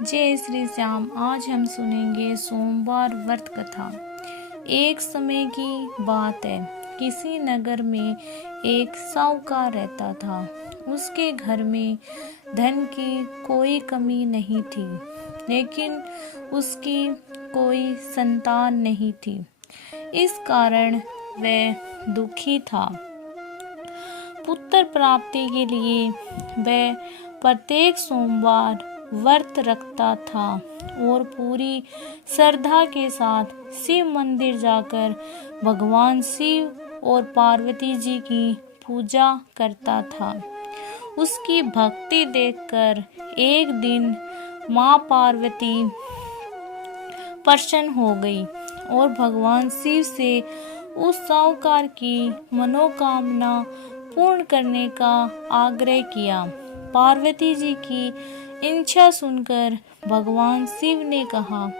जय श्री श्याम। आज हम सुनेंगे सोमवार व्रत कथा। एक समय की बात है, किसी नगर में एक साहूकार रहता था। उसके घर में धन की कोई कमी नहीं थी, लेकिन उसकी कोई संतान नहीं थी। इस कारण वह दुखी था। पुत्र प्राप्ति के लिए वह प्रत्येक सोमवार व्रत रखता था और पूरी श्रद्धा के साथ शिव मंदिर जाकर भगवान शिव और पार्वती जी की पूजा करता था। उसकी भक्ति देखकर एक दिन माँ पार्वती प्रसन्न हो गई और भगवान शिव से उस साहूकार की मनोकामना पूर्ण करने का आग्रह किया। पार्वती जी की इच्छा सुनकर भगवान शिव ने कहा,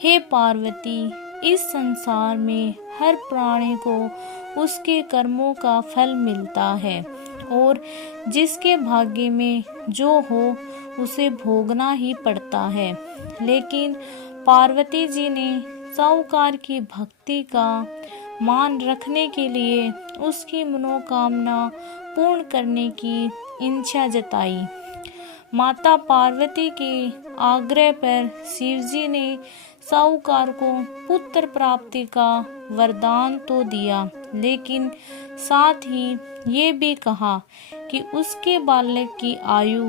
हे पार्वती, इस संसार में हर प्राणी को उसके कर्मों का फल मिलता है और जिसके भाग्य में जो हो उसे भोगना ही पड़ता है। लेकिन पार्वती जी ने साहूकार की भक्ति का मान रखने के लिए उसकी मनोकामना पूर्ण करने की इच्छा जताई। माता पार्वती के आग्रह पर शिवजी ने साहूकार को पुत्र प्राप्ति का वरदान तो दिया, लेकिन साथ ही ये भी कहा कि उसके बालक की आयु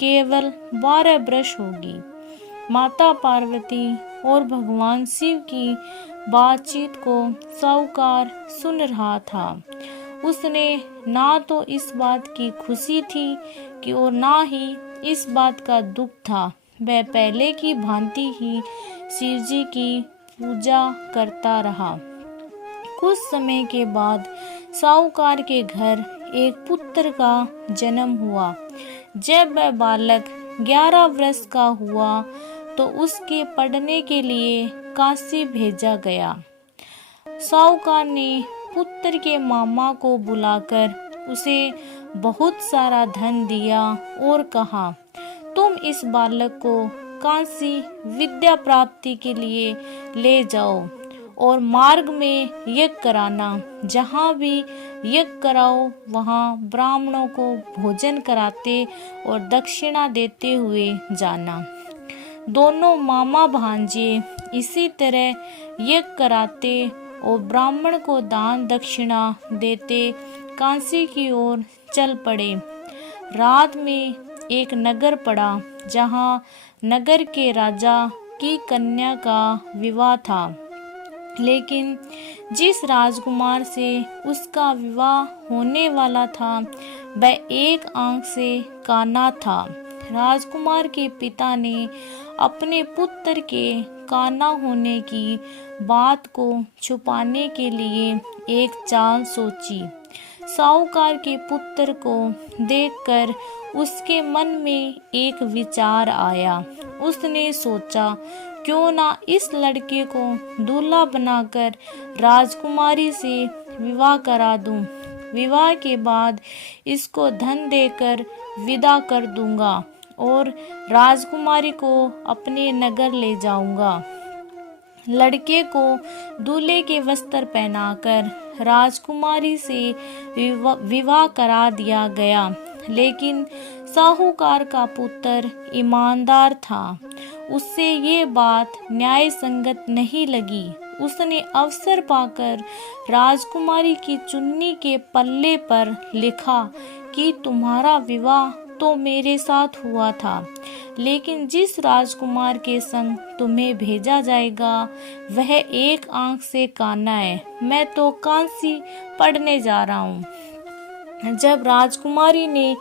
केवल 12 वर्ष होगी। माता पार्वती और भगवान शिव की बातचीत को साहूकार सुन रहा था। उसने ना तो इस बात की खुशी थी कि और ना ही इस बात का दुख था। वह पहले की भांति ही शिवजी की पूजा करता रहा। कुछ समय के बाद साहूकार के घर एक पुत्र का जन्म हुआ। जब वह बालक 11 वर्ष का हुआ तो उसके पढ़ने के लिए काशी भेजा गया। साहूकार ने पुत्र के मामा को बुलाकर उसे बहुत सारा धन दिया और कहा, तुम इस बालक को काशी विद्या प्राप्ति के लिए ले जाओ और मार्ग में यज्ञ कराना। जहाँ भी यज्ञ कराओ वहाँ ब्राह्मणों को भोजन कराते और दक्षिणा देते हुए जाना। दोनों मामा भांजे इसी तरह यज्ञ कराते और ब्राह्मण को दान दक्षिणा देते काशी की ओर चल पड़े। रात में एक नगर पड़ा, जहाँ नगर के राजा की कन्या का विवाह था, लेकिन जिस राजकुमार से उसका विवाह होने वाला था वह एक आंख से काना था। राजकुमार के पिता ने अपने पुत्र के काना होने की बात को छुपाने के लिए एक चाल सोची। साहूकार के पुत्र को देखकर उसके मन में एक विचार आया। उसने सोचा, क्यों ना इस लड़के को दूल्हा बनाकर राजकुमारी से विवाह करा दूं। विवाह के बाद इसको धन देकर विदा कर दूंगा और राजकुमारी को अपने नगर ले जाऊंगा। लड़के को दूल्हे के वस्त्र पहनाकर राजकुमारी से विवाह करा दिया गया, लेकिन साहूकार का पुत्र ईमानदार था। उससे ये बात न्याय संगत नहीं लगी। उसने अवसर पाकर राजकुमारी की चुन्नी के पल्ले पर लिखा कि तुम्हारा विवाह तो मेरे साथ हुआ था, लेकिन जिस राजकुमार के संग तुम्हें भेजा जाएगा वह एक आंख से काना है। मैं तो काशी पढ़ने जा रहा हूँ। जब राजकुमारी ने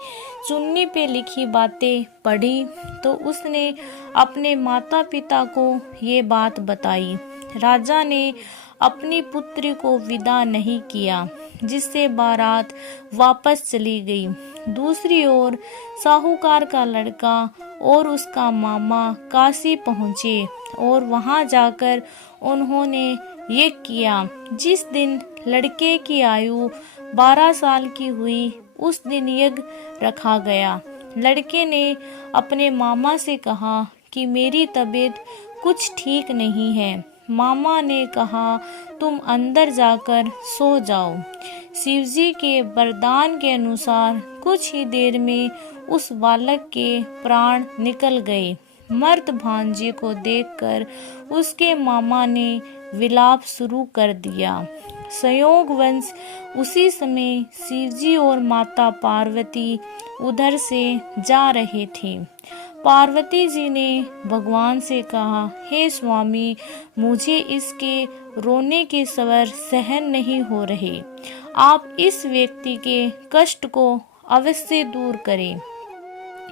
चुन्नी पे लिखी बातें पढ़ी तो उसने अपने माता पिता को ये बात बताई। राजा ने अपनी पुत्री को विदा नहीं किया, जिससे बारात वापस चली गई। दूसरी ओर साहूकार का लड़का और उसका मामा काशी पहुँचे और वहां जाकर उन्होंने ये किया। जिस दिन लड़के की आयु 12 साल की हुई उस दिन यज्ञ रखा गया। लड़के ने अपने मामा से कहा, कि मेरी तबीयत कुछ ठीक नहीं है। मामा ने कहा तुम अंदर जाकर सो जाओ। शिवजी के वरदान के अनुसार कुछ ही देर में उस बालक के प्राण निकल गए। मर्द भांजे को देखकर उसके मामा ने विलाप शुरू कर दिया। संयोगवश उसी समय शिवजी और माता पार्वती उधर से जा रहे थे। पार्वती जी ने भगवान से कहा, हे स्वामी, मुझे इसके रोने के स्वर सहन नहीं हो रहे। आप इस व्यक्ति के कष्ट को अवश्य दूर करें।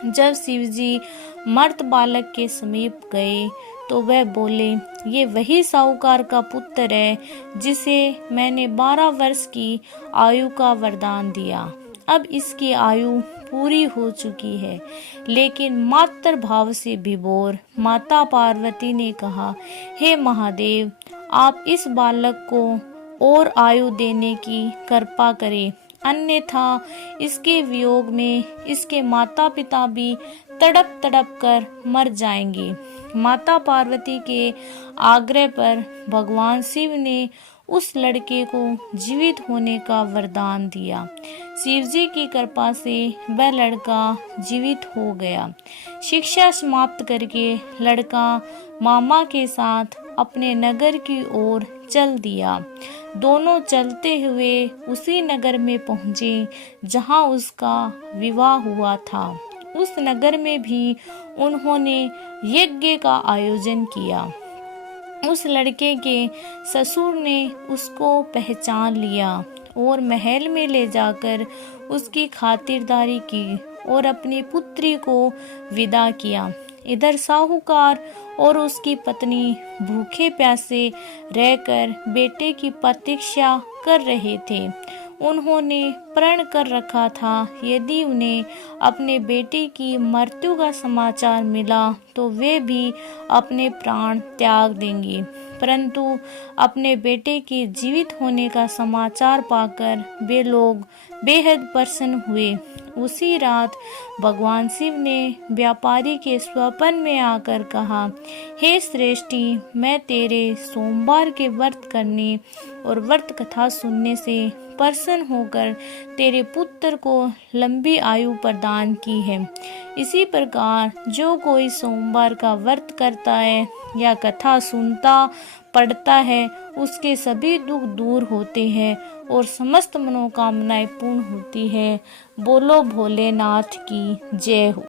जब शिवजी मर्द बालक के समीप गए तो वह बोले, ये वही साहूकार का पुत्र है जिसे मैंने 12 वर्ष की आयु का वरदान दिया। अब इसकी आयु पूरी हो चुकी है। लेकिन मातृ भाव से विभोर माता पार्वती ने कहा, हे महादेव, आप इस बालक को और आयु देने की कृपा करें, अन्यथा इसके वियोग में इसके माता पिता भी तड़प तड़प कर मर जाएंगे। माता पार्वती के आग्रह पर भगवान शिव ने उस लड़के को जीवित होने का वरदान दिया। शिवजी की कृपा से वह लड़का जीवित हो गया। शिक्षा समाप्त करके लड़का मामा के साथ अपने नगर की ओर चल दिया। दोनों चलते हुए उसी नगर में पहुँचे जहाँ उसका विवाह हुआ था। उस नगर में भी उन्होंने यज्ञ का आयोजन किया। उस लड़के के ससुर ने उसको पहचान लिया और महल में ले जाकर उसकी खातिरदारी की और अपनी पुत्री को विदा किया। इधर साहूकार और उसकी पत्नी भूखे प्यासे रहकर बेटे की प्रतीक्षा कर रहे थे। उन्होंने प्रण कर रखा था, यदि उन्हें अपने बेटे की मृत्यु का समाचार मिला तो वे भी अपने प्राण त्याग देंगे। परंतु अपने बेटे के जीवित होने का समाचार पाकर वे लोग बेहद प्रसन्न हुए। उसी रात भगवान शिव ने व्यापारी के स्वप्न में आकर कहा, हे श्रेष्ठी, मैं तेरे सोमवार के व्रत करने और व्रत कथा सुनने से प्रसन्न होकर तेरे पुत्र को लंबी आयु प्रदान की है। इसी प्रकार जो कोई सोमवार का व्रत करता है या कथा सुनता पढ़ता है, उसके सभी दुख दूर होते हैं और समस्त मनोकामनाएं पूर्ण होती है। बोलो भोलेनाथ की जय हो।